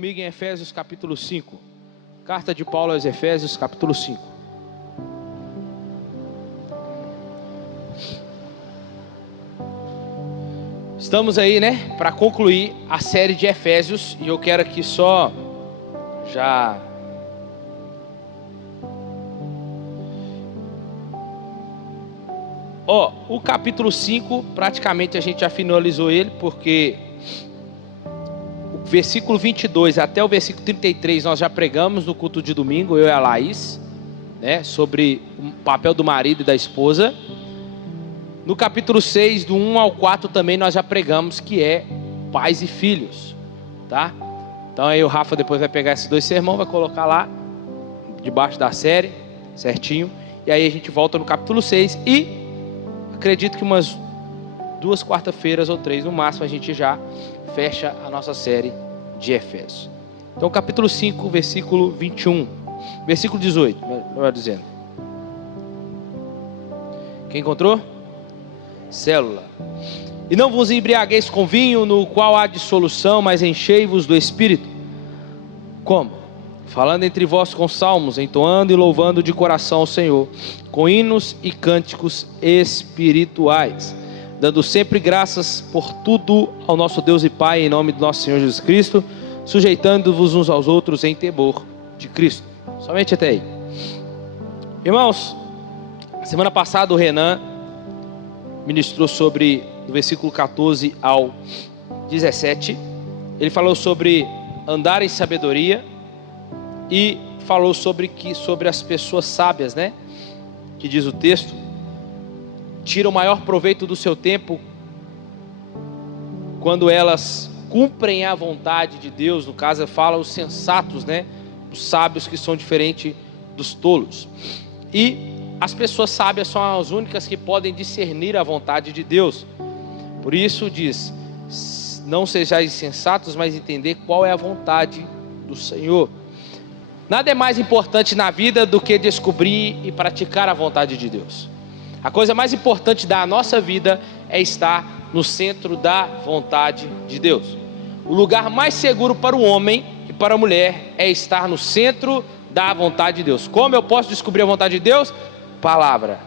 comigo em Efésios capítulo 5. Carta de Paulo aos Efésios capítulo 5. Estamos aí, né, para concluir a série de Efésios. E eu quero aqui só já o capítulo 5, praticamente a gente já finalizou ele, porque o versículo 22 até o versículo 33 nós já pregamos no culto de domingo, eu e a Laís, né, sobre o papel do marido e da esposa. No capítulo 6, do 1 ao 4 também nós já pregamos, que é pais e filhos, tá? Então aí o Rafa depois vai pegar esses dois sermões, vai colocar lá debaixo da série, certinho. E aí a gente volta no capítulo 6 e acredito que umas 2 quarta-feiras ou 3 no máximo a gente já fecha a nossa série de Efésios. Então capítulo 5, versículo 21, versículo 18, melhor dizendo. Quem encontrou? Célula. E não vos embriagueis com vinho, no qual há dissolução, mas enchei-vos do Espírito. Como? Falando entre vós com salmos, entoando e louvando de coração ao Senhor, com hinos e cânticos espirituais, dando sempre graças por tudo ao nosso Deus e Pai, em nome do nosso Senhor Jesus Cristo, sujeitando-vos uns aos outros em temor de Cristo. Somente até aí. Irmãos, semana passada o Renan ministrou sobre do versículo 14 ao 17. Ele falou sobre andar em sabedoria e falou sobre as pessoas sábias, né? Que diz o texto, tiram o maior proveito do seu tempo quando elas cumprem a vontade de Deus. No caso, fala os sensatos, né? Os sábios, que são diferentes dos tolos. E as pessoas sábias são as únicas que podem discernir a vontade de Deus. Por isso diz, não sejais insensatos, mas entender qual é a vontade do Senhor. Nada é mais importante na vida do que descobrir e praticar a vontade de Deus. A coisa mais importante da nossa vida é estar no centro da vontade de Deus. O lugar mais seguro para o homem e para a mulher é estar no centro da vontade de Deus. Como eu posso descobrir a vontade de Deus? Palavra,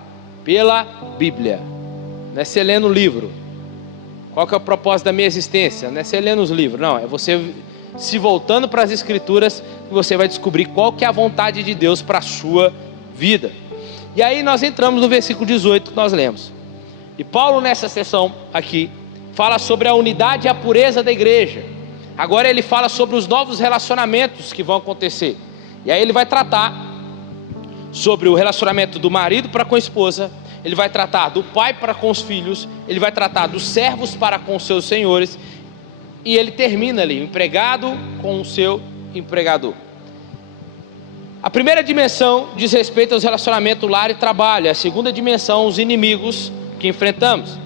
pela Bíblia. Não é você lendo o livro. Qual que é o propósito da minha existência? Não é você lendo os livros, não. É você se voltando para as Escrituras que você vai descobrir qual que é a vontade de Deus para a sua vida. E aí nós entramos no versículo 18 que nós lemos. E Paulo, nessa sessão aqui, fala sobre a unidade e a pureza da igreja. Agora ele fala sobre os novos relacionamentos que vão acontecer. E aí ele vai tratar sobre o relacionamento do marido para com a esposa, ele vai tratar do pai para com os filhos, ele vai tratar dos servos para com os seus senhores, e ele termina ali, o empregado com o seu empregador. A primeira dimensão diz respeito aos relacionamentos lar e trabalho, a segunda dimensão, os inimigos que enfrentamos.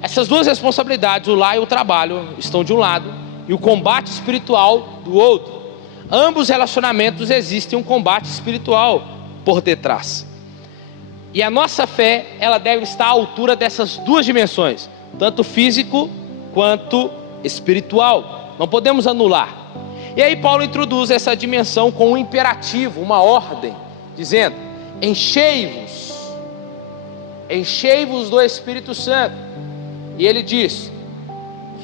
Essas duas responsabilidades, o lar e o trabalho, estão de um lado, e o combate espiritual do outro. Ambos relacionamentos existem um combate espiritual por detrás. E a nossa fé, ela deve estar à altura dessas duas dimensões, tanto físico quanto espiritual. Não podemos anular. E aí Paulo introduz essa dimensão com um imperativo, uma ordem, dizendo: enchei-vos do Espírito Santo. E ele diz,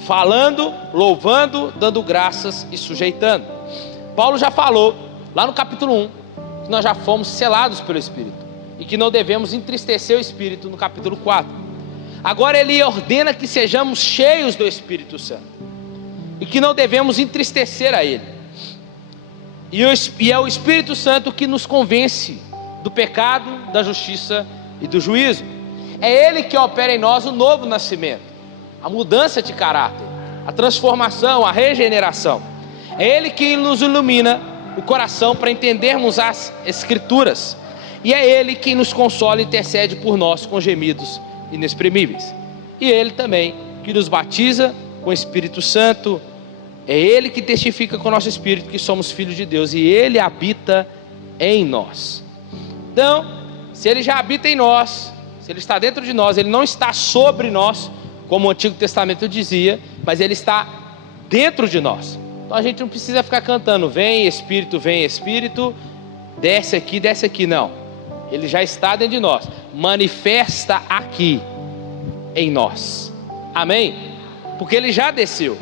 falando, louvando, dando graças e sujeitando. Paulo já falou lá no capítulo 1 que nós já fomos selados pelo Espírito e que não devemos entristecer o Espírito, no capítulo 4. Agora ele ordena que sejamos cheios do Espírito Santo e que não devemos entristecer a ele. E é o Espírito Santo que nos convence do pecado, da justiça e do juízo. É ele que opera em nós o novo nascimento, a mudança de caráter, a transformação, a regeneração. É ele que nos ilumina o coração para entendermos as Escrituras. E é ele que nos consola e intercede por nós com gemidos inexprimíveis. E ele também que nos batiza com o Espírito Santo. É ele que testifica com o nosso espírito que somos filhos de Deus, e ele habita em nós. Então, se ele já habita em nós, se ele está dentro de nós, ele não está sobre nós, como o Antigo Testamento dizia, mas ele está dentro de nós. Então a gente não precisa ficar cantando, vem Espírito, desce aqui, não. Ele já está dentro de nós, manifesta aqui em nós, amém? Porque ele já desceu.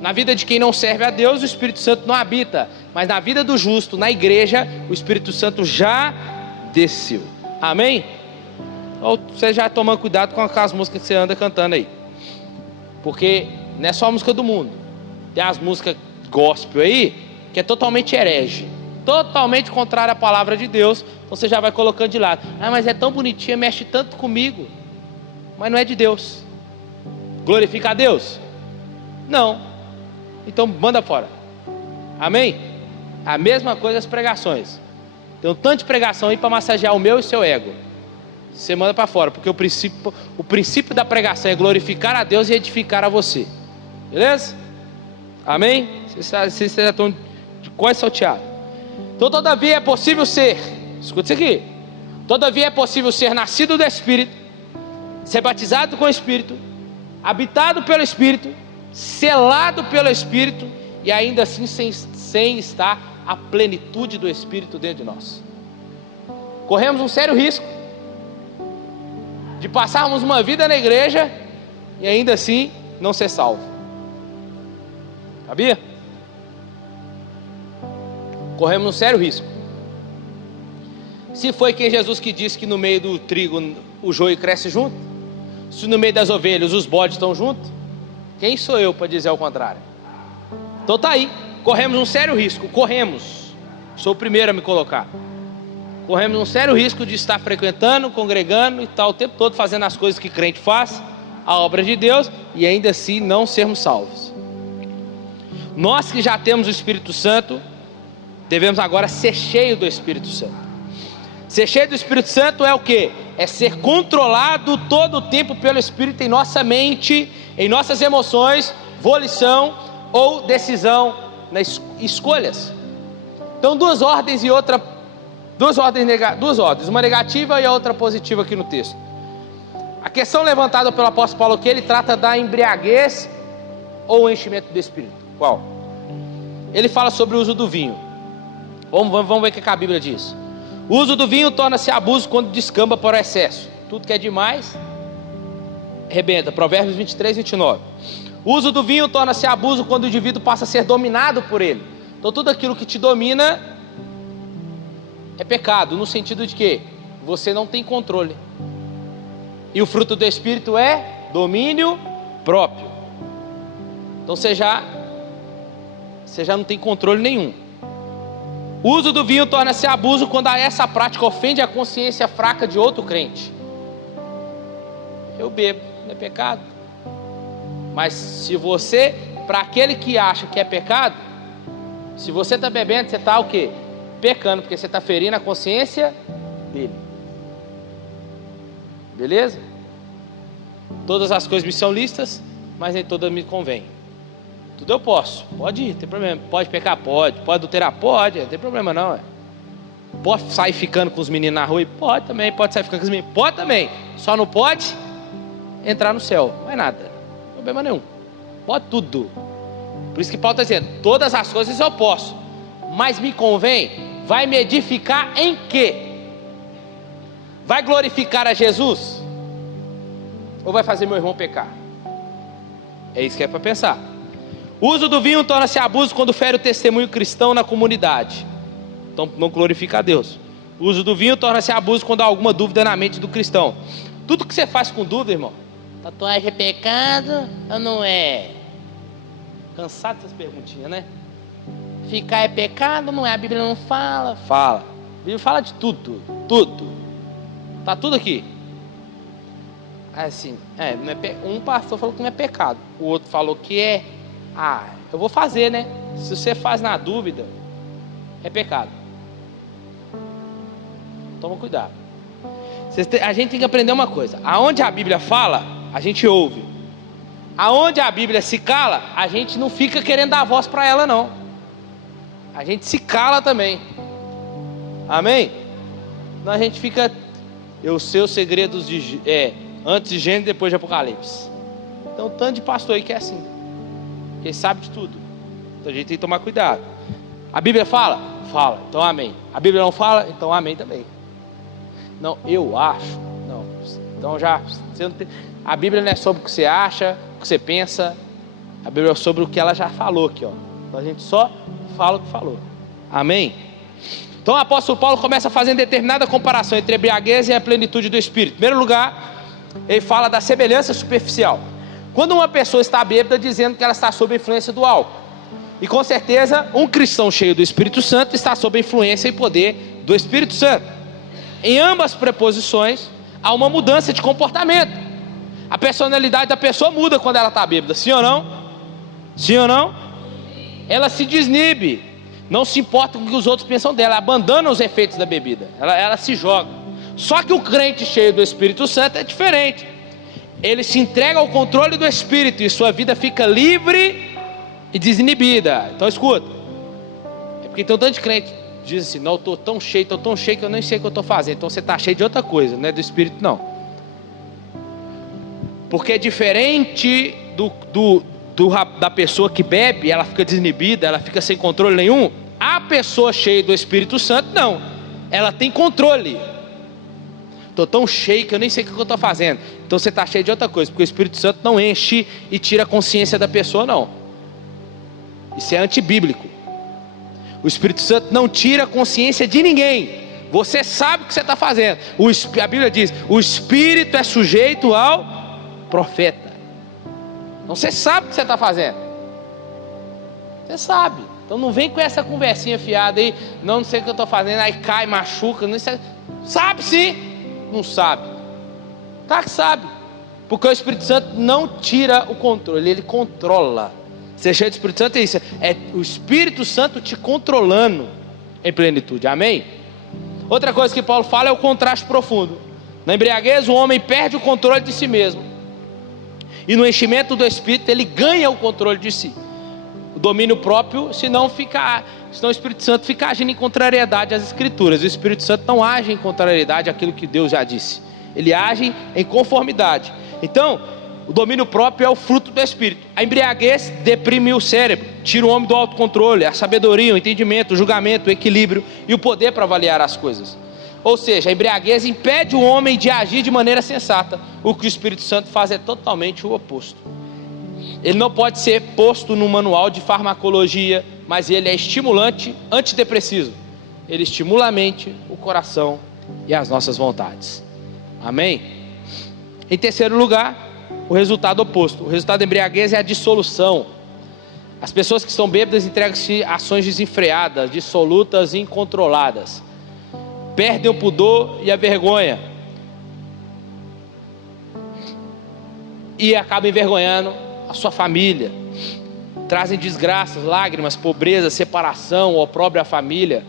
Na vida de quem não serve a Deus, o Espírito Santo não habita, mas na vida do justo, na igreja, o Espírito Santo já desceu, amém? Ou você já toma cuidado com as músicas que você anda cantando aí, porque não é só a música do mundo, tem as músicas gospel aí, que é totalmente herege, totalmente contrária à palavra de Deus, então você já vai colocando de lado. Mas é tão bonitinha, mexe tanto comigo, mas não é de Deus. Glorifica a Deus? Não. Então manda fora, amém? A mesma coisa as pregações, tem um tanto de pregação aí para massagear o meu e seu ego, você manda para fora, porque o princípio da pregação é glorificar a Deus e edificar a você, beleza? Amém? Vocês já estão de coisa salteada. Então todavia é possível ser, escuta isso aqui, todavia é possível ser nascido do Espírito, ser batizado com o Espírito, habitado pelo Espírito, selado pelo Espírito, e ainda assim sem estar a plenitude do Espírito dentro de nós. Corremos um sério risco de passarmos uma vida na igreja e ainda assim não ser salvo. Sabia? Corremos um sério risco. Se foi quem Jesus que disse que no meio do trigo o joio cresce junto, se no meio das ovelhas os bodes estão juntos, quem sou eu para dizer o contrário? Então tá aí, corremos um sério risco, sou o primeiro a me colocar. Corremos um sério risco de estar frequentando, congregando e tal, o tempo todo fazendo as coisas que crente faz, a obra de Deus, e ainda assim não sermos salvos. Nós que já temos o Espírito Santo, devemos agora ser cheios do Espírito Santo. Ser cheio do Espírito Santo é o quê? É ser controlado todo o tempo pelo Espírito em nossa mente, em nossas emoções, volição ou decisão nas escolhas. Então duas ordens, uma negativa e a outra positiva aqui no texto. A questão levantada pelo apóstolo Paulo aqui, ele trata da embriaguez ou o enchimento do Espírito. Qual? Ele fala sobre o uso do vinho. Vamos ver o que a Bíblia diz. O uso do vinho torna-se abuso quando descamba para o excesso. Tudo que é demais rebenta. Provérbios 23, 29. O uso do vinho torna-se abuso quando o indivíduo passa a ser dominado por ele. Então tudo aquilo que te domina é pecado, no sentido de que você não tem controle. E o fruto do Espírito é domínio próprio. Então você já não tem controle nenhum. O uso do vinho torna-se abuso quando essa prática ofende a consciência fraca de outro crente. Eu bebo, não é pecado? Mas se você, para aquele que acha que é pecado, se você está bebendo, você está o quê? Pecando, porque você está ferindo a consciência dele. Beleza? Todas as coisas me são lícitas, mas nem todas me convêm. Tudo eu posso, pode ir, não tem problema. Pode pecar? Pode adulterar? Pode, não tem problema não. Pode sair ficando com os meninos na rua? Pode também. Pode sair ficando com os meninos? Pode também. Só não pode entrar no céu, não é nada, problema nenhum. Pode tudo. Por isso que Paulo está dizendo, todas as coisas eu posso, mas me convém. Vai me edificar em quê? Vai glorificar a Jesus? Ou vai fazer meu irmão pecar? É isso que é para pensar. O uso do vinho torna-se abuso quando fere o testemunho cristão na comunidade. Então não glorifica a Deus. O uso do vinho torna-se abuso quando há alguma dúvida na mente do cristão. Tudo que você faz com dúvida, irmão, tatuagem é pecado ou não é? Cansado dessas perguntinhas, né? Ficar é pecado ou não é? A Bíblia não fala? Fala. A Bíblia fala de tudo. Tá tudo aqui. Assim, não é um pastor falou que não é pecado, o outro falou que é. Eu vou fazer, né? Se você faz na dúvida, é pecado. Toma cuidado. A gente tem que aprender uma coisa. Aonde a Bíblia fala, a gente ouve. Aonde a Bíblia se cala, a gente não fica querendo dar voz para ela, não. A gente se cala também. Amém? Então a gente fica. Eu sei os segredos antes de Gênesis e depois de Apocalipse. Então tanto de pastor aí que é assim. Ele sabe de tudo. Então a gente tem que tomar cuidado. A Bíblia fala? Fala, então amém. A Bíblia não fala? Então amém também. Não, eu acho. Não, então já... Você não tem... A Bíblia não é sobre o que você acha, o que você pensa. A Bíblia é sobre o que ela já falou aqui, ó. Então a gente só fala o que falou. Amém? Então o apóstolo Paulo começa fazendo determinada comparação entre a embriaguez e a plenitude do Espírito. Em primeiro lugar, ele fala da semelhança superficial. Quando uma pessoa está bêbada, dizendo que ela está sob a influência do álcool. E com certeza, um cristão cheio do Espírito Santo está sob a influência e poder do Espírito Santo. Em ambas preposições, há uma mudança de comportamento. A personalidade da pessoa muda quando ela está bêbada, sim ou não? Sim ou não? Ela se desinibe, não se importa com o que os outros pensam dela, abandona os efeitos da bebida, ela se joga. Só que o crente cheio do Espírito Santo é diferente. Ele se entrega ao controle do Espírito e sua vida fica livre e desinibida. Então escuta, é porque tem um tanto de crente que diz assim: não, eu estou tão cheio que eu nem sei o que eu estou fazendo. Então você está cheio de outra coisa, não é do Espírito não. Porque é diferente da pessoa que bebe, ela fica desinibida, ela fica sem controle nenhum. A pessoa cheia do Espírito Santo, não, ela tem controle. Estou tão cheio que eu nem sei o que eu estou fazendo. Então você está cheio de outra coisa, porque o Espírito Santo não enche e tira a consciência da pessoa, não. Isso é antibíblico. O Espírito Santo não tira a consciência de ninguém. Você sabe o que você está fazendo. A Bíblia diz: o Espírito é sujeito ao profeta. Então você sabe o que você está fazendo. Você sabe. Então não vem com essa conversinha fiada aí: não sei o que eu estou fazendo, aí cai, machuca, não sei. Sabe sim. Não sabe. Tá que sabe. Porque o Espírito Santo não tira o controle, ele controla. Ser cheio do Espírito Santo é isso, é o Espírito Santo te controlando em plenitude. Amém? Outra coisa que Paulo fala é o contraste profundo. Na embriaguez o homem perde o controle de si mesmo, e no enchimento do Espírito ele ganha o controle de si, o domínio próprio. Senão o Espírito Santo fica agindo em contrariedade às Escrituras. O Espírito Santo não age em contrariedade àquilo que Deus já disse, ele age em conformidade. Então o domínio próprio é o fruto do Espírito. A embriaguez deprime o cérebro, tira o homem do autocontrole, a sabedoria, o entendimento, o julgamento, o equilíbrio e o poder para avaliar as coisas. Ou seja, a embriaguez impede o homem de agir de maneira sensata. O que o Espírito Santo faz é totalmente o oposto. Ele não pode ser posto no manual de farmacologia, mas ele é estimulante, antidepressivo. Ele estimula a mente, o coração e as nossas vontades. Amém? Em terceiro lugar, o resultado oposto. O resultado da embriaguez é a dissolução. As pessoas que estão bêbadas entregam-se a ações desenfreadas, dissolutas e incontroladas. Perdem o pudor e a vergonha, e acabam envergonhando a sua família. Trazem desgraças, lágrimas, pobreza, separação, opróbrio à família.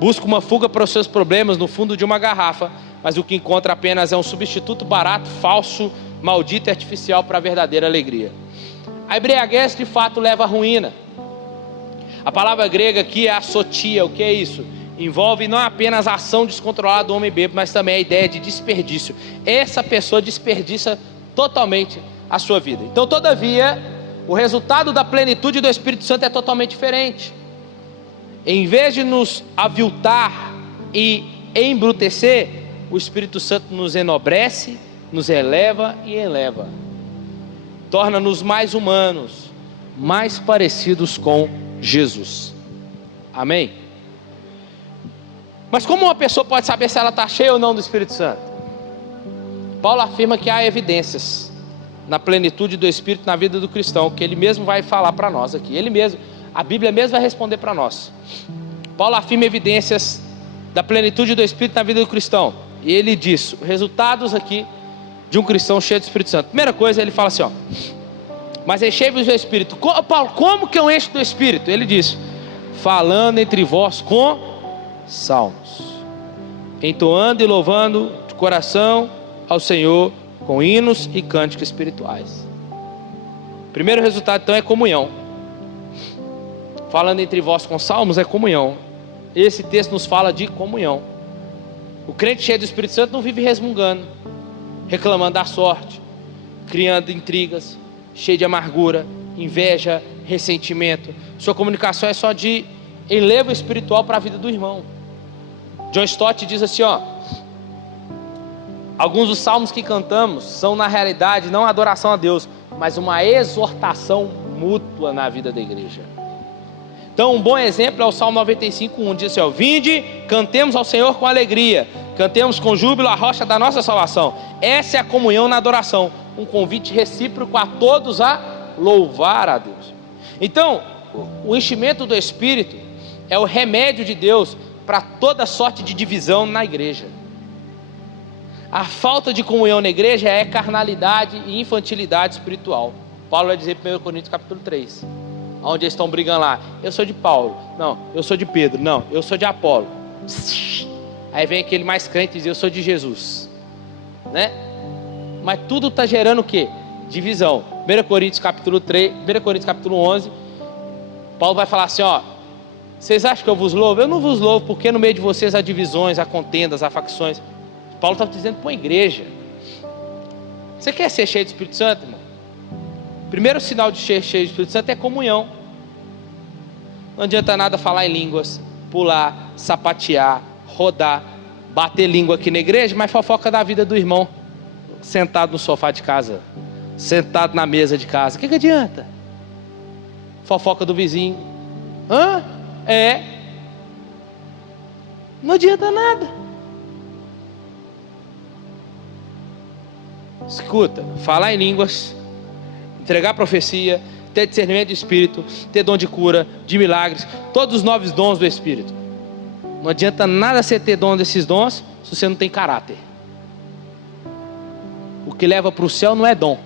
Busca uma fuga para os seus problemas no fundo de uma garrafa, mas o que encontra apenas é um substituto barato, falso, maldito e artificial para a verdadeira alegria. A embriaguez de fato leva à ruína. A palavra grega aqui é asotia. O que é isso? Envolve não apenas a ação descontrolada do homem bêbado, mas também a ideia de desperdício. Essa pessoa desperdiça totalmente a sua vida. Então, todavia, o resultado da plenitude do Espírito Santo é totalmente diferente. Em vez de nos aviltar e embrutecer, o Espírito Santo nos enobrece, nos eleva e eleva. Torna-nos mais humanos, mais parecidos com Jesus. Amém? Mas como uma pessoa pode saber se ela está cheia ou não do Espírito Santo? Paulo afirma que há evidências na plenitude do Espírito na vida do cristão, que ele mesmo vai falar para nós aqui. Ele mesmo, a Bíblia mesmo vai responder para nós. Paulo afirma evidências da plenitude do Espírito na vida do cristão. E ele diz, resultados aqui de um cristão cheio do Espírito Santo. Primeira coisa, ele fala assim, ó: mas enchei-vos do Espírito. Paulo, como que eu encho do Espírito? Ele diz: falando entre vós com salmos, entoando e louvando de coração ao Senhor com hinos e cânticos espirituais. Primeiro resultado então é comunhão. Falando entre vós com salmos é comunhão. Esse texto nos fala de comunhão. O crente cheio do Espírito Santo não vive resmungando, reclamando da sorte, criando intrigas, cheio de amargura, inveja, ressentimento. Sua comunicação é só de enlevo espiritual para a vida do irmão. John Stott diz assim, alguns dos salmos que cantamos são na realidade não adoração a Deus, mas uma exortação mútua na vida da igreja. Então um bom exemplo é o Salmo 95:1, diz assim, vinde, cantemos ao Senhor com alegria, cantemos com júbilo a rocha da nossa salvação. Essa é a comunhão na adoração, um convite recíproco a todos a louvar a Deus. Então, o enchimento do Espírito é o remédio de Deus para toda sorte de divisão na igreja. A falta de comunhão na igreja é carnalidade e infantilidade espiritual. Paulo vai dizer em 1 Coríntios capítulo 3, onde eles estão brigando lá, eu sou de Paulo, não, eu sou de Pedro, não, eu sou de Apolo. Aí vem aquele mais crente e diz, eu sou de Jesus, né? Mas tudo está gerando o quê? Divisão. 1 Coríntios capítulo 3, 1 Coríntios capítulo 11, Paulo vai falar assim, vocês acham que eu vos louvo? Eu não vos louvo, porque no meio de vocês há divisões, há contendas, há facções. Paulo está dizendo para a igreja. Você quer ser cheio do Espírito Santo, irmão? Primeiro sinal de cheio do Espírito Santo é comunhão. Não adianta nada falar em línguas, pular, sapatear, rodar, bater língua aqui na igreja, mas fofoca da vida do irmão, sentado no sofá de casa, sentado na mesa de casa. O que adianta? Fofoca do vizinho. Não adianta nada. Escuta, falar em línguas, entregar profecia, ter discernimento de espírito, ter dom de cura, de milagres, todos os 9 dons do Espírito. Não adianta nada você ter dom desses dons se você não tem caráter. O que leva para o céu não é dom.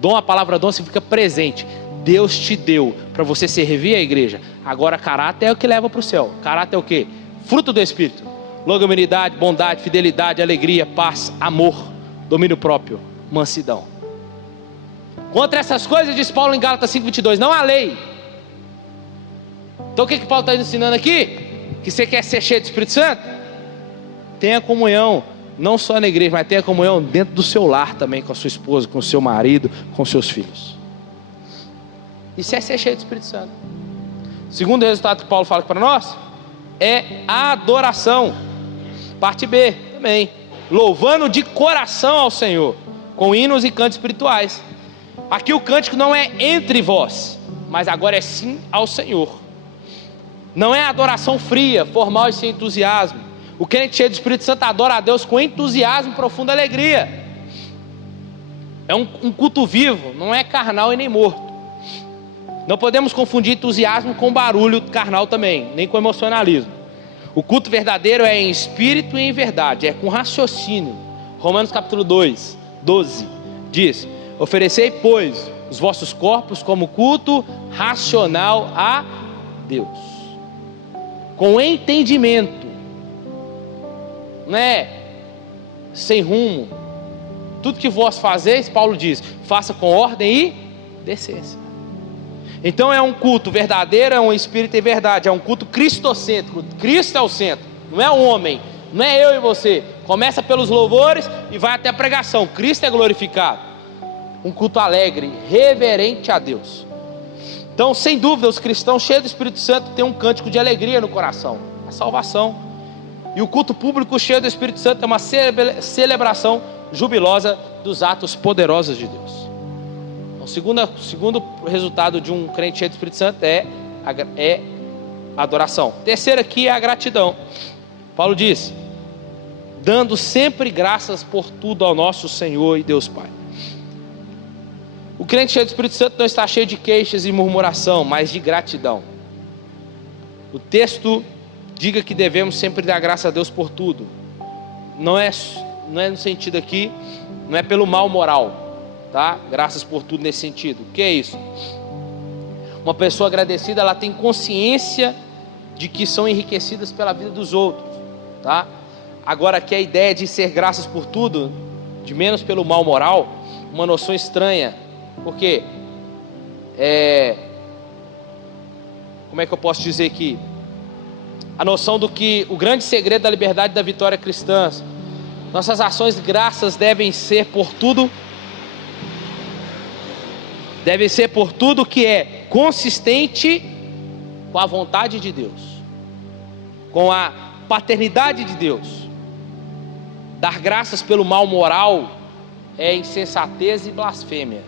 Dom, a palavra dom significa presente. Deus te deu para você servir a igreja. Agora caráter é o que leva para o céu. Caráter é o quê? Fruto do Espírito. Longanimidade, bondade, fidelidade, alegria, paz, amor, domínio próprio, mansidão. Contra essas coisas, diz Paulo em Gálatas 5:22, não há lei. Então o que Paulo está ensinando aqui? Que você quer ser cheio do Espírito Santo? Tenha comunhão, não só na igreja, mas tenha comunhão dentro do seu lar também, com a sua esposa, com o seu marido, com seus filhos. Isso é ser cheio do Espírito Santo. Segundo resultado que Paulo fala para nós, é a adoração. Parte B também, louvando de coração ao Senhor, com hinos e cantos espirituais. Aqui o cântico não é entre vós, mas agora é sim ao Senhor. Não é adoração fria, formal e sem entusiasmo. O crente cheio do Espírito Santo adora a Deus com entusiasmo e profunda alegria. É um culto vivo, não é carnal e nem morto. Não podemos confundir entusiasmo com barulho carnal também, nem com emocionalismo. O culto verdadeiro é em espírito e em verdade, é com raciocínio. Romanos capítulo 2, 12, diz, oferecei, pois, os vossos corpos como culto racional a Deus, com entendimento, não é sem rumo. Tudo que vós fazeis, Paulo diz, faça com ordem e decência. Então é um culto verdadeiro, é um espírito e verdade, é um culto cristocêntrico. Cristo é o centro, não é o homem, não é eu e você. Começa pelos louvores e vai até a pregação. Cristo é glorificado. Um culto alegre, reverente a Deus. Então, sem dúvida, os cristãos cheios do Espírito Santo têm um cântico de alegria no coração, a salvação. E o culto público cheio do Espírito Santo é uma celebração jubilosa dos atos poderosos de Deus. Então, segundo resultado de um crente cheio do Espírito Santo é a adoração. Terceiro aqui é a gratidão. Paulo diz, dando sempre graças por tudo ao nosso Senhor e Deus Pai. O crente cheio do Espírito Santo não está cheio de queixas e murmuração, mas de gratidão. O texto diga que devemos sempre dar graças a Deus por tudo. Não é no sentido aqui, não é pelo mal moral, tá? Graças por tudo nesse sentido. O que é isso? Uma pessoa agradecida, ela tem consciência de que são enriquecidas pela vida dos outros, tá? Agora, que a ideia de ser graças por tudo, de menos pelo mal moral, uma noção estranha, porque como é que eu posso dizer aqui? A noção do que o grande segredo da liberdade e da vitória cristã, nossas ações de graças devem ser por tudo, deve ser por tudo que é consistente com a vontade de Deus, com a paternidade de Deus. Dar graças pelo mal moral é insensatez e blasfêmia.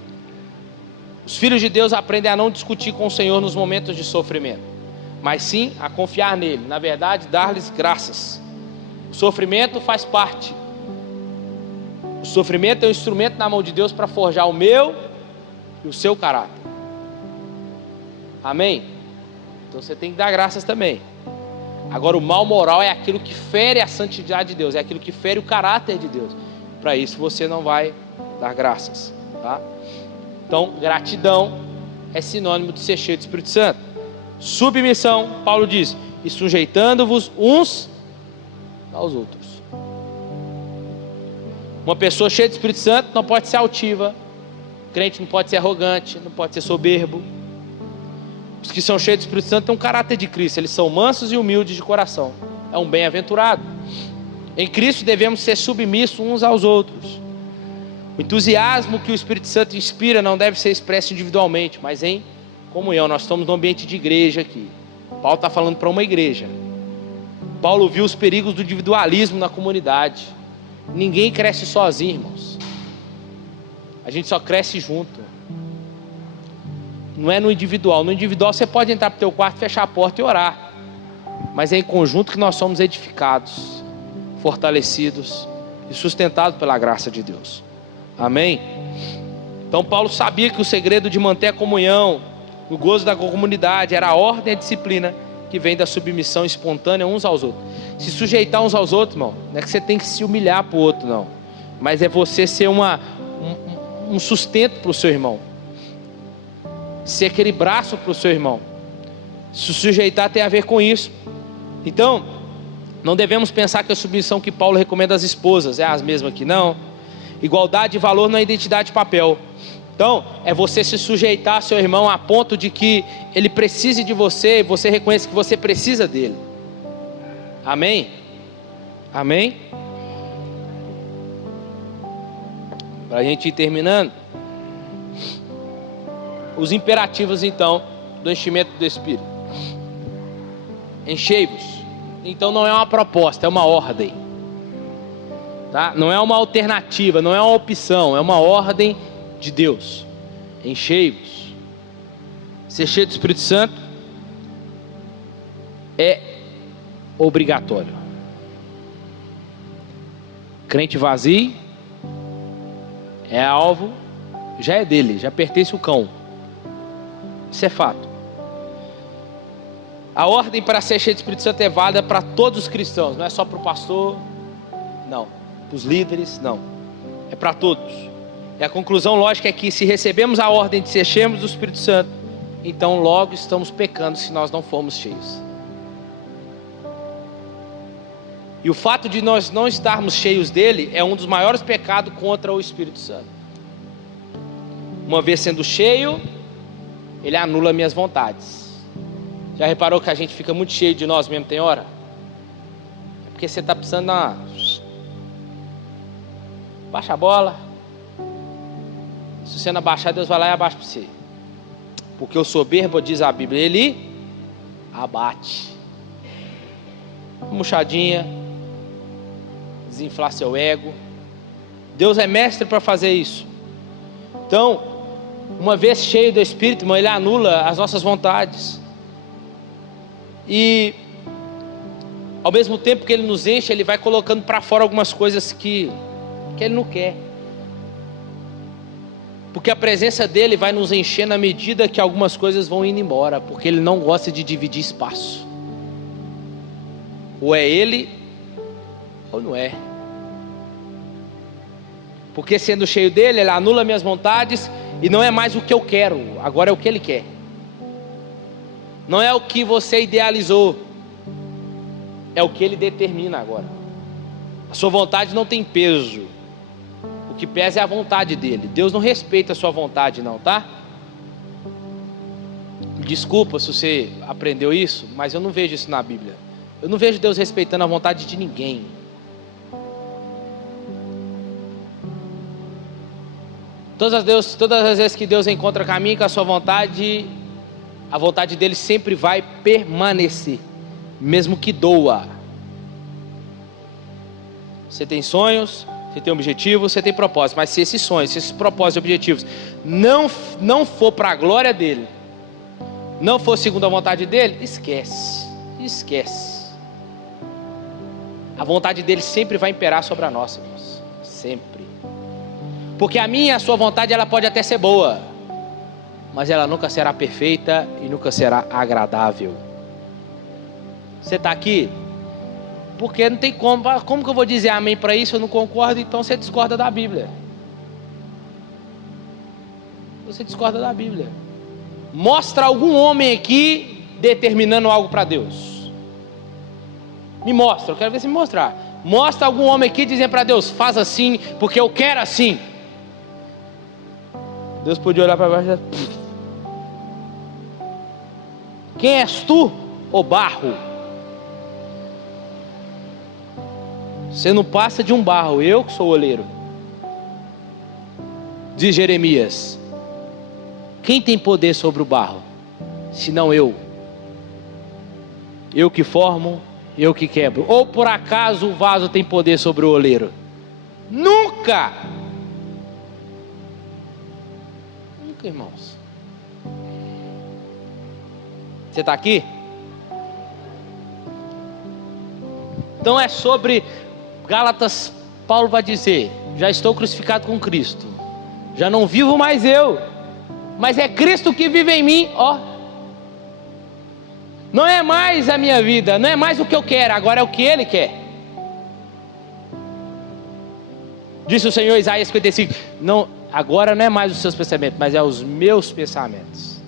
Os filhos de Deus aprendem a não discutir com o Senhor nos momentos de sofrimento, mas sim a confiar nele, na verdade, dar-lhes graças. O sofrimento faz parte. O sofrimento é um instrumento na mão de Deus para forjar o meu e o seu caráter. Amém? Então você tem que dar graças também. Agora, o mal moral é aquilo que fere a santidade de Deus, é aquilo que fere o caráter de Deus. Para isso você não vai dar graças, tá? Então, gratidão é sinônimo de ser cheio do Espírito Santo. Submissão, Paulo diz, e sujeitando-vos uns aos outros. Uma pessoa cheia do Espírito Santo não pode ser altiva, crente não pode ser arrogante, não pode ser soberbo. Os que são cheios do Espírito Santo têm um caráter de Cristo, eles são mansos e humildes de coração. É um bem-aventurado. Em Cristo devemos ser submissos uns aos outros. O entusiasmo que o Espírito Santo inspira não deve ser expresso individualmente, mas em comunhão. Nós estamos num ambiente de igreja aqui. Paulo está falando para uma igreja. Paulo viu os perigos do individualismo na comunidade. Ninguém cresce sozinho, irmãos. A gente só cresce junto. Não é no individual. No individual você pode entrar para o teu quarto, fechar a porta e orar. Mas é em conjunto que nós somos edificados, fortalecidos e sustentados pela graça de Deus. Amém? Então Paulo sabia que o segredo de manter a comunhão, o gozo da comunidade, era a ordem e a disciplina que vem da submissão espontânea uns aos outros. Se sujeitar uns aos outros, irmão, não é que você tem que se humilhar para o outro, não. Mas é você ser um sustento para o seu irmão. Ser aquele braço para o seu irmão. Se sujeitar tem a ver com isso. Então, não devemos pensar que a submissão que Paulo recomenda às esposas é as mesmas aqui, não. Igualdade de valor não é identidade de papel. Então, é você se sujeitar ao seu irmão a ponto de que ele precise de você e você reconheça que você precisa dele. Amém? Amém? Para a gente ir terminando, os imperativos então do enchimento do Espírito. Enchei-vos. Então não é uma proposta, é uma ordem, tá? Não é uma alternativa, não é uma opção, é uma ordem de Deus. Enchei-vos. Ser cheio do Espírito Santo é obrigatório. Crente vazio é alvo, já é dele, já pertence ao cão. Isso é fato. A ordem para ser cheio do Espírito Santo é válida para todos os cristãos, não é só para o pastor, não, para os líderes, não, é para todos. E a conclusão lógica é que se recebemos a ordem de ser cheios do Espírito Santo, então logo estamos pecando se nós não formos cheios. E o fato de nós não estarmos cheios dele é um dos maiores pecados contra o Espírito Santo. Uma vez sendo cheio, ele anula minhas vontades. Já reparou que a gente fica muito cheio de nós mesmo, tem hora? É porque você está precisando dar uma... Baixa a bola. Se você não abaixar, Deus vai lá e abaixa para você. Porque o soberbo, diz a Bíblia, ele abate. Murchadinha, desinflar seu ego. Deus é mestre para fazer isso. Então, uma vez cheio do Espírito, irmão, ele anula as nossas vontades. E ao mesmo tempo que ele nos enche, ele vai colocando para fora algumas coisas que ele não quer. Porque a presença dele vai nos encher na medida que algumas coisas vão indo embora, porque ele não gosta de dividir espaço. Ou é ele, ou não é. Porque sendo cheio dele, ele anula minhas vontades, e não é mais o que eu quero, agora é o que ele quer. Não é o que você idealizou, é o que ele determina agora. A sua vontade não tem peso. O que pesa é a vontade dele. Deus não respeita a sua vontade não, tá? Desculpa se você aprendeu isso, mas eu não vejo isso na Bíblia. Eu não vejo Deus respeitando a vontade de ninguém. Todas as vezes que Deus encontra caminho com a sua vontade, a vontade dele sempre vai permanecer, mesmo que doa. Você tem sonhos, você tem objetivos, você tem propósitos, mas se esses sonhos, se esses propósitos e objetivos não for para a glória dele, não for segundo a vontade dele, esquece. A vontade dele sempre vai imperar sobre a nossa, irmãos. Sempre. Porque a minha e a sua vontade, ela pode até ser boa, mas ela nunca será perfeita e nunca será agradável. Você está aqui? Porque não tem como. Como que eu vou dizer amém para isso? Eu não concordo, então você discorda da Bíblia. Você discorda da Bíblia. Mostra algum homem aqui determinando algo para Deus. Me mostra, eu quero ver se me mostrar. Mostra algum homem aqui dizendo para Deus, faz assim, porque eu quero assim. Deus podia olhar para baixo e dizer, quem és tu, ô barro? Você não passa de um barro, eu que sou o oleiro. Diz Jeremias, quem tem poder sobre o barro, senão eu? Eu que formo, eu que quebro. Ou por acaso o vaso tem poder sobre o oleiro? Nunca! Nunca, irmãos. Você está aqui? Então é sobre Gálatas, Paulo vai dizer, já estou crucificado com Cristo, já não vivo mais eu, mas é Cristo que vive em mim, não é mais a minha vida, não é mais o que eu quero, agora é o que Ele quer. Disse o Senhor, Isaías 55, não, agora não é mais os seus pensamentos, mas é os meus pensamentos.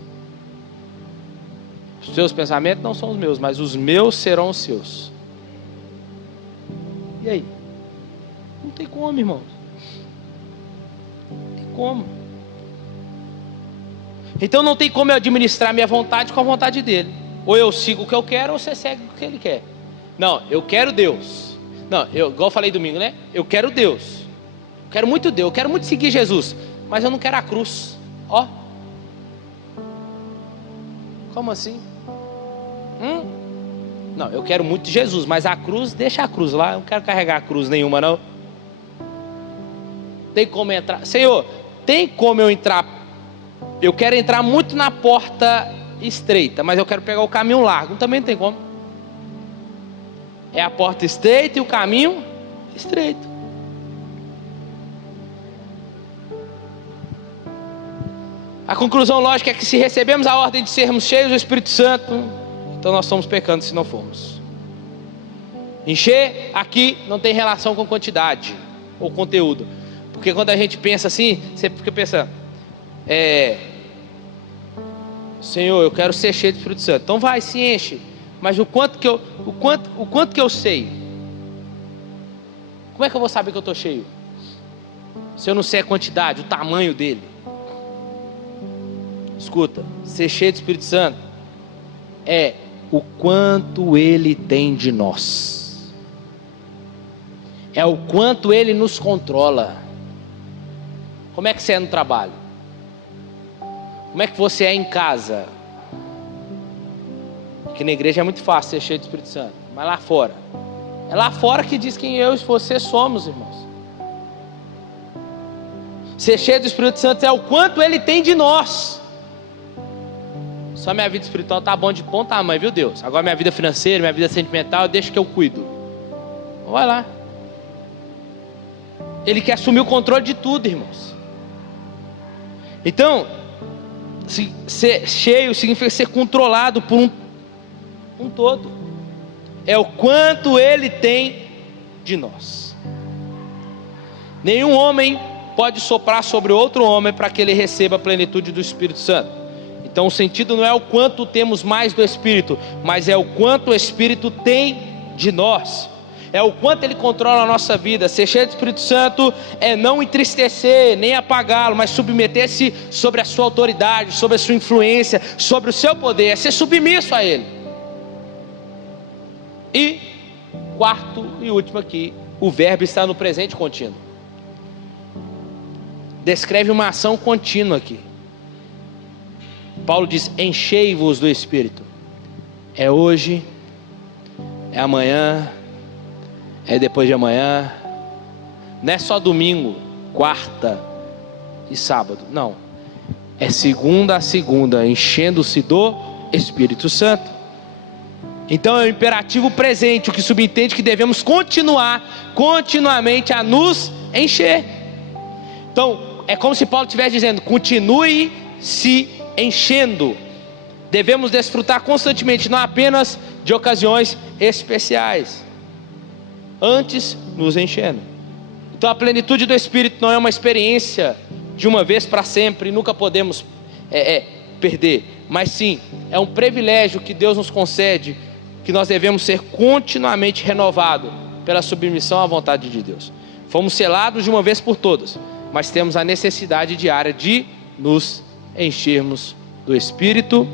Os seus pensamentos não são os meus, mas os meus serão os seus. E aí? Não tem como, irmãos. Não tem como. Então não tem como eu administrar minha vontade com a vontade dele. Ou eu sigo o que eu quero, ou você segue o que ele quer. Não, eu quero Deus. Não, igual eu falei domingo, né? Eu quero Deus. Eu quero muito Deus, eu quero muito seguir Jesus. Mas eu não quero a cruz. Como assim? Não, eu quero muito Jesus, mas a cruz, deixa a cruz lá. Eu não quero carregar a cruz nenhuma, não. Tem como entrar. Senhor, tem como eu entrar? Eu quero entrar muito na porta estreita, mas eu quero pegar o caminho largo. Também não tem como. É a porta estreita e o caminho estreito. A conclusão lógica é que se recebemos a ordem de sermos cheios do Espírito Santo, então nós somos pecando se não formos. Encher aqui não tem relação com quantidade ou conteúdo. Porque quando a gente pensa assim, você fica pensando, Senhor, eu quero ser cheio do Espírito Santo. Então vai, se enche. Mas o quanto que eu sei? Como é que eu vou saber que eu estou cheio? Se eu não sei a quantidade, o tamanho dele. Escuta, ser cheio do Espírito Santo é o quanto Ele tem de nós. É o quanto Ele nos controla. Como é que você é no trabalho? Como é que você é em casa? Porque na igreja é muito fácil ser cheio do Espírito Santo. Mas lá fora, é lá fora que diz quem eu e você somos, irmãos. Ser cheio do Espírito Santo é o quanto Ele tem de nós. Só minha vida espiritual está bom de bom tamanho, viu Deus? Agora minha vida financeira, minha vida sentimental, deixa que eu cuido. Vai lá. Ele quer assumir o controle de tudo, irmãos. Então, ser cheio significa ser controlado por um todo. É o quanto Ele tem de nós. Nenhum homem pode soprar sobre outro homem para que ele receba a plenitude do Espírito Santo. Então o sentido não é o quanto temos mais do Espírito, mas é o quanto o Espírito tem de nós. É o quanto Ele controla a nossa vida. Ser cheio do Espírito Santo é não entristecer, nem apagá-lo, mas submeter-se sobre a sua autoridade, sobre a sua influência, sobre o seu poder, é ser submisso a Ele. E quarto e último aqui, o verbo está no presente contínuo. descreve uma ação contínua aqui. Paulo diz: enchei-vos do Espírito. É hoje, é amanhã, é depois de amanhã. Não é só domingo, quarta e sábado. Não. É segunda a segunda, enchendo-se do Espírito Santo. Então é um imperativo presente, o que subentende que devemos continuamente a nos encher. Então, é como se Paulo estivesse dizendo: continue se enchendo. Devemos desfrutar constantemente, não apenas de ocasiões especiais, antes nos enchendo. Então a plenitude do Espírito não é uma experiência de uma vez para sempre, e nunca podemos perder, mas sim, é um privilégio que Deus nos concede, que nós devemos ser continuamente renovados pela submissão à vontade de Deus. Fomos selados de uma vez por todas, mas temos a necessidade diária de nos enchermos do Espírito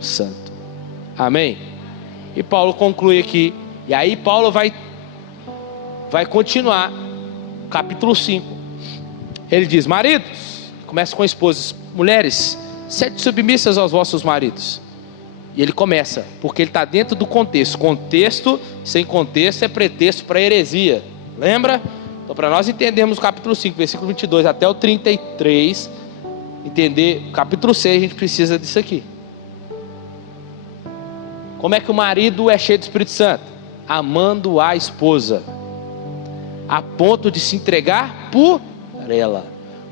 Santo. Amém? E Paulo conclui aqui, e aí Paulo vai continuar, capítulo 5. Ele diz: maridos, começa com esposas, mulheres, sede submissas aos vossos maridos. E ele começa, porque ele está dentro do contexto. Contexto, sem contexto, é pretexto para heresia. Lembra? Então, para nós entendermos o capítulo 5, versículo 22 até o 33, entender o capítulo 6, a gente precisa disso aqui. Como é que o marido é cheio do Espírito Santo? Amando a esposa, a ponto de se entregar por ela.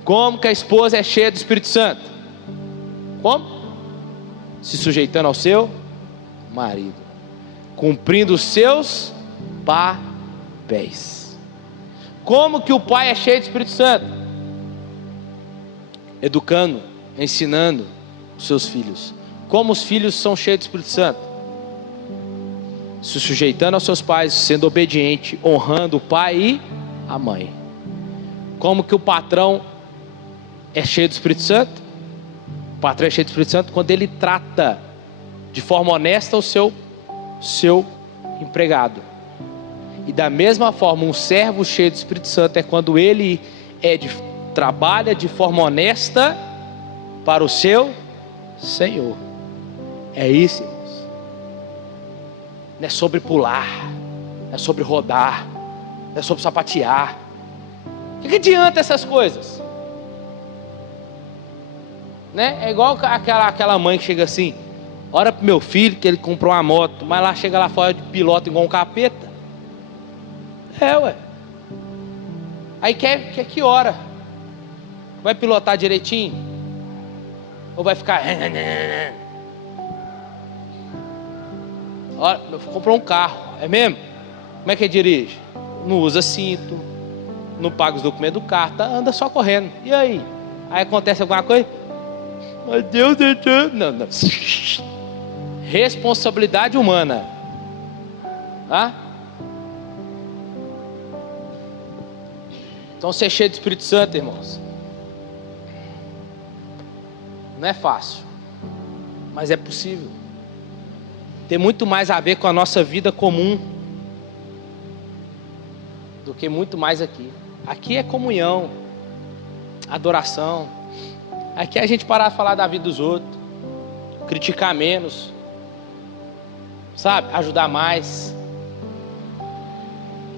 Como que a esposa é cheia do Espírito Santo? Como? Se sujeitando ao seu marido, cumprindo os seus papéis. Como que o pai é cheio do Espírito Santo? Educando, ensinando os seus filhos. Como os filhos são cheios do Espírito Santo? Se sujeitando aos seus pais, sendo obediente, honrando o pai e a mãe. Como que o patrão é cheio do Espírito Santo? O patrão é cheio do Espírito Santo quando ele trata de forma honesta o seu empregado. E da mesma forma, um servo cheio do Espírito Santo é quando ele trabalha de forma honesta para o seu Senhor. É isso, irmãos. Não é sobre pular, não é sobre rodar, não é sobre sapatear. O que adianta essas coisas? Né? É igual aquela mãe que chega assim: ora pro meu filho que ele comprou uma moto, mas lá chega lá fora de piloto igual um capeta. Ué. Aí quer que hora? Vai pilotar direitinho? Ou vai ficar... Olha, comprou um carro, é mesmo? Como é que ele dirige? Não usa cinto, não paga os documentos do carro, anda só correndo. E aí? Aí acontece alguma coisa? Meu Deus, não. Responsabilidade humana. Tá? Então ser cheio do Espírito Santo, irmãos, não é fácil, mas é possível. Tem muito mais a ver com a nossa vida comum do que muito mais aqui. Aqui é comunhão, adoração. Aqui é a gente parar de falar da vida dos outros, criticar menos, sabe? Ajudar mais.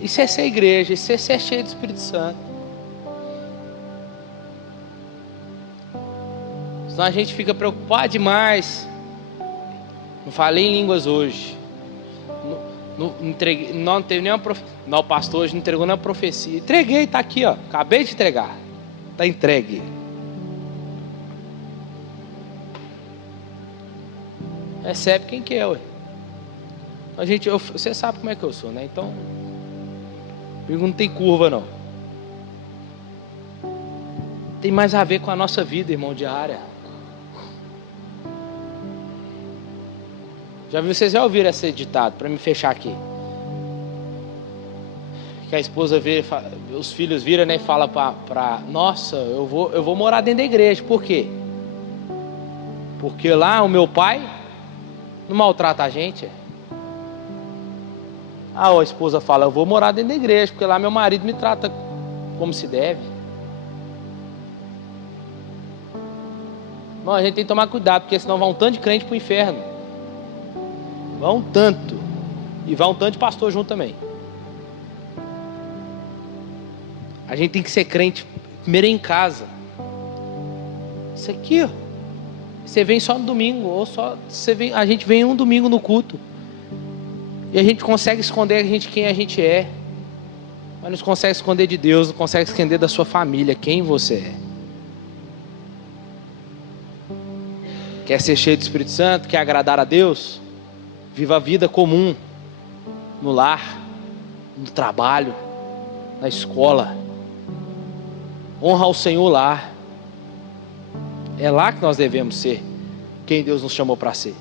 Isso é ser igreja, isso é ser cheio do Espírito Santo. Senão a gente fica preocupado demais. Não falei em línguas hoje. Não teve nenhuma profecia. Não, o pastor hoje não entregou nenhuma profecia. Entreguei, está aqui, ó. Acabei de entregar. Está entregue. Recebe quem quer, ué. Você sabe como é que eu sou, né? Então, não tem curva, não. Tem mais a ver com a nossa vida, irmão, diária. Vocês já ouviram esse ditado, para me fechar aqui? Que a esposa vê, os filhos viram, né, e fala para nossa, eu vou morar dentro da igreja. Por quê? Porque lá o meu pai não maltrata a gente. A esposa fala: eu vou morar dentro da igreja, porque lá meu marido me trata como se deve. Não, a gente tem que tomar cuidado, porque senão vai um tanto de crente pro inferno. Vai um tanto. E vai um tanto de pastor junto também. A gente tem que ser crente primeiro em casa. Isso aqui, ó. Você vem só no domingo, ou só a gente vem um domingo no culto. E a gente consegue esconder quem a gente é. Mas não consegue esconder de Deus, não consegue esconder da sua família, quem você é. Quer ser cheio do Espírito Santo? Quer agradar a Deus? Viva a vida comum. No lar, no trabalho, na escola. Honra ao Senhor lá. É lá que nós devemos ser quem Deus nos chamou para ser.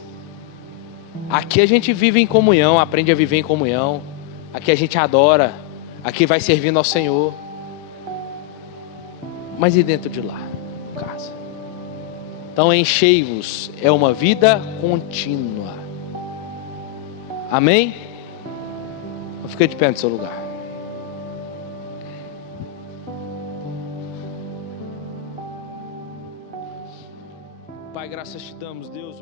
Aqui a gente vive em comunhão, aprende a viver em comunhão. Aqui a gente adora. Aqui vai servindo ao Senhor. Mas e dentro de lá, casa? Então enchei-vos, é uma vida contínua. Amém? Então fica de pé no seu lugar. Pai, graças te damos, Deus.